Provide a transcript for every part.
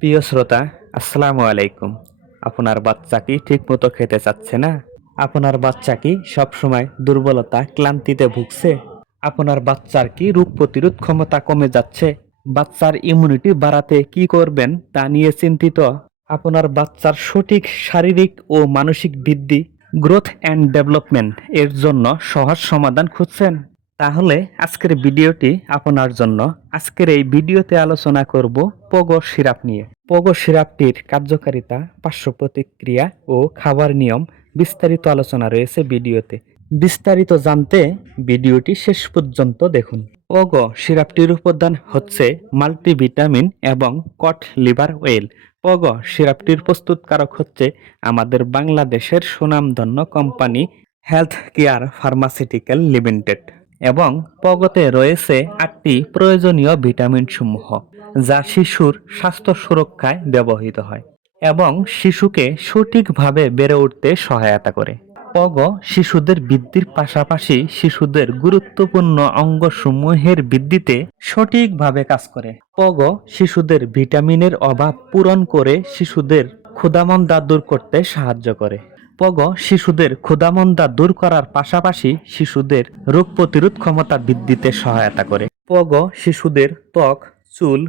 প্রিয় শ্রোতা, আসসালামু আলাইকুম। আপনার বাচ্চা কি ঠিক মতো খেতে চাচ্ছে না? আপনার বাচ্চা কি সবসময় দুর্বলতা, ক্লান্তিতে ভুগছে? আপনার বাচ্চার কি রোগ প্রতিরোধ ক্ষমতা কমে যাচ্ছে? বাচ্চার ইমিউনিটি বাড়াতে কি করবেন তা নিয়ে চিন্তিত। আপনার বাচ্চার সঠিক শারীরিক ও মানসিক বৃদ্ধি গ্রোথ অ্যান্ড ডেভেলপমেন্ট এর জন্য সহজ সমাধান খুঁজছেন। তাহলে আজকের ভিডিওটি আপনার জন্য। আজকের এই ভিডিওতে আলোচনা করব পগো সিরাপ নিয়ে। পগো সিরাপটির কার্যকারিতা, পার্শ্ব প্রতিক্রিয়া ও খাবার নিয়ম বিস্তারিত আলোচনা রয়েছে ভিডিওতে। বিস্তারিত জানতে ভিডিওটি শেষ পর্যন্ত দেখুন। পগো সিরাপটির উপাদান হচ্ছে মাল্টিভিটামিন এবং কট লিভার ওয়েল পগো সিরাপটির প্রস্তুতকারক হচ্ছে আমাদের বাংলাদেশের সুনামধন্য company health care pharmaceutical limited. এবং পগতে রয়েছে আটটি প্রয়োজনীয় ভিটামিন সমূহ যা শিশুর স্বাস্থ্য সুরক্ষায় ব্যবহৃত হয় এবং শিশুকে সঠিকভাবে বেড়ে উঠতে সহায়তা করে। পগ শিশুদের বৃদ্ধির পাশাপাশি শিশুদের গুরুত্বপূর্ণ অঙ্গসমূহের বৃদ্ধিতে সঠিকভাবে কাজ করে। পগ শিশুদের ভিটামিনের অভাব পূরণ করে শিশুদের ক্ষুধামন্দা দূর করতে সাহায্য করে। পগ শিশুদের ক্ষুধামন্দা দূর করার পাশাপাশি শিশুদের রোগ প্রতিরোধ ক্ষমতা বৃদ্ধিতে সহায়তা করে। পগ শিশুদের ত্বক, চুল,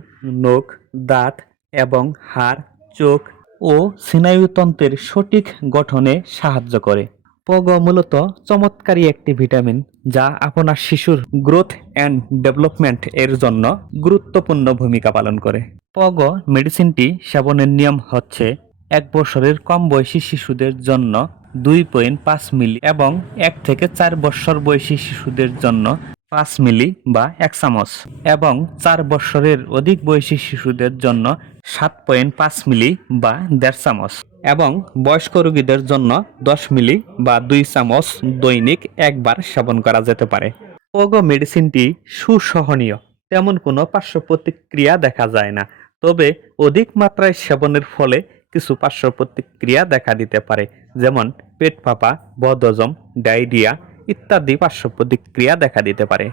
নখ, দাঁত এবং হাড়, চোখ ও স্নায়ুতন্ত্রের সঠিক গঠনে সাহায্য করে। পগ মূলত চমৎকারী একটি ভিটামিন যা আপনার শিশুর গ্রোথ অ্যান্ড ডেভেলপমেন্ট এর জন্য গুরুত্বপূর্ণ ভূমিকা পালন করে। পগ মেডিসিনটি সেবনের নিয়ম হচ্ছে এক বছরের কম বয়সী শিশুদের জন্য দুই পয়েন্ট পাঁচ মিলি এবং এক থেকে চার বছর বয়সী শিশুদের জন্য পাঁচ মিলি বা এক চামচ এবং চার বছরের অধিক বয়সী শিশুদের জন্য সাত পয়েন্ট পাঁচ মিলি বা দেড় চামচ এবং বয়স্ক রোগীদের জন্য দশ মিলি বা দুই চামচ দৈনিক একবার সেবন করা যেতে পারে। ওগো মেডিসিনটি সুসহনীয়, তেমন কোনো পার্শ্ব প্রতিক্রিয়া দেখা যায় না, তবে অধিক মাত্রায় সেবনের ফলে কিছু পার্শ্ব প্রতিক্রিয়া দেখা দিতে পারে, যেমন পেট ফাঁপা, বদহজম, ডায়রিয়া ইত্যাদি পার্শ্ব প্রতিক্রিয়া দেখা দিতে পারে।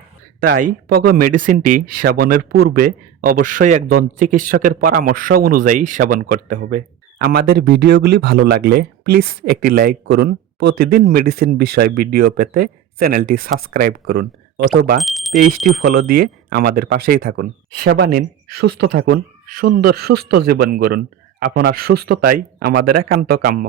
তাই পগো মেডিসিনটি সেবনের পূর্বে অবশ্যই একজন চিকিৎসকের পরামর্শ অনুযায়ী সেবন করতে হবে। আমাদের ভিডিওগুলি ভালো লাগলে প্লিজ একটি লাইক করুন, প্রতিদিন মেডিসিন বিষয় ভিডিও পেতে চ্যানেলটি সাবস্ক্রাইব করুন, অথবা পেজটি ফলো দিয়ে আমাদের পাশেই থাকুন। সেবা নিন, সুস্থ থাকুন, সুন্দর সুস্থ জীবন গড়ুন। আপনার সুস্থতাই আমাদের একান্ত কাম্য।